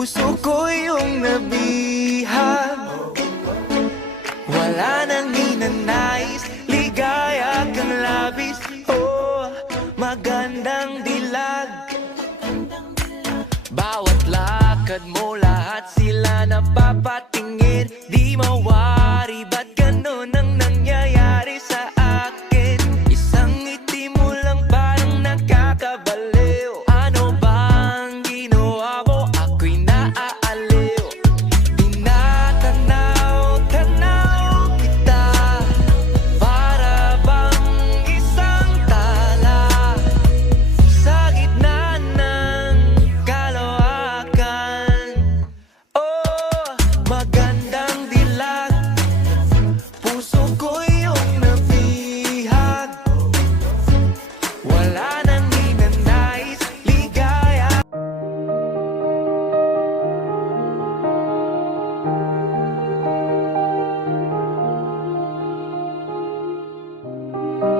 puso ko yung nabihag. Wala nang ninanais, ligaya kang labis. Oh, magandang dilag. Bawat lakad mo, lahat sila napapatingin.